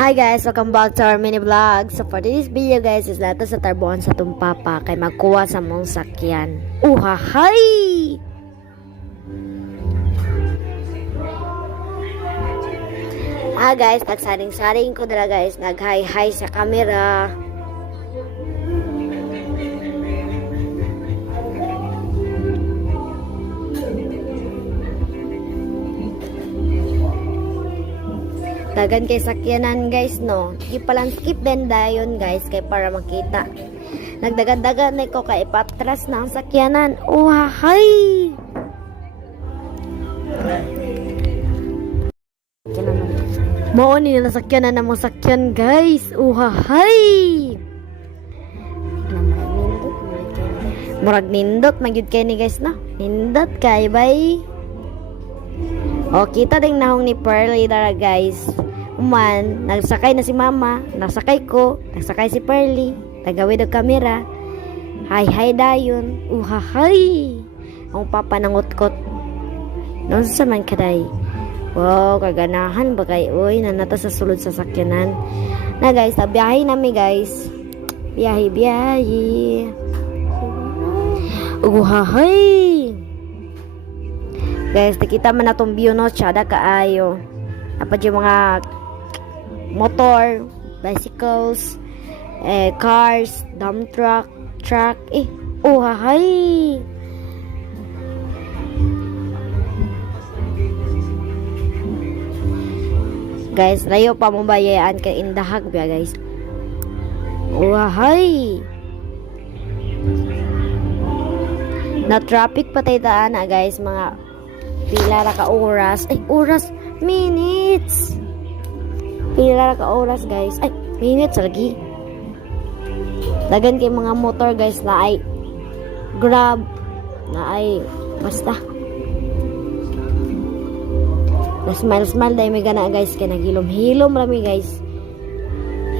Hi guys, welcome back to our mini vlog. So for this video guys is nato sa tarbuhan sa tumpapa kay magkuha sa mong sakyan. Uhahay! Guys, nagsaring-saring ko dala guys, nag-hi-hi sa camera. Dagan kay sakyanan guys no. Di palang skip din dayon guys kay para makita. Nagdagan-dagan na ko kay patras na ang sakyanan. Uhahay! Mao ni na sakyanan na mo sakyan guys. Uhahay! Murag nindot magyud kay ni guys no. Nindot kay bay. O kita ding nahong ni Pearly dara guys. Uman, nagsakay na si mama, nasakay ko, nagsakay si Pearly, tagawid ang kamera. Hi dayon, uhahay! Ang papa nangutkot. Noon sa man kaday. Wow, kaganahan ba kay uy, nanata sa sulod sa sakyanan. Na guys, biyahe nami guys. Biyahe. Uhahay! Guys, nakita man natong view no, tsada kaayo. Dapat yung mga motor, bicycles, cars, dump truck, uhahay! Guys, layo pa mo bayaan kay indahag biya guys. Uhahay! Na traffic patay daan na guys, mga pila ra ka oras. Minutes. Pila ra ka oras guys. Minutes lagi. Dagan kay mga motor guys na ay Grab, na ay basta. Smile dahil may gana guys kay naghilom-hilom rami guys.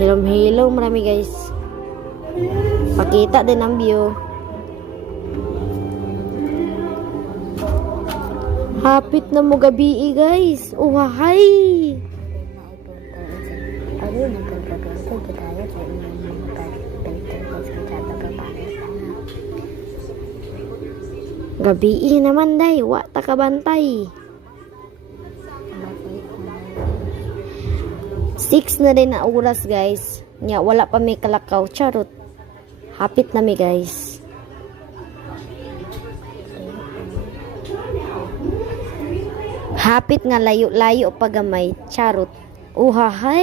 Hilom-hilom rami guys. Pakita din ang view. Hapit na mo gabi guys. Uhahay! Gabi naman day. Wa ta kabantay. 6 na rin na oras guys. Nya wala pa may kalakaw. Charot. Hapit na mi guys. Hapit nga layo-layo pagamay. Charot. Uhahay!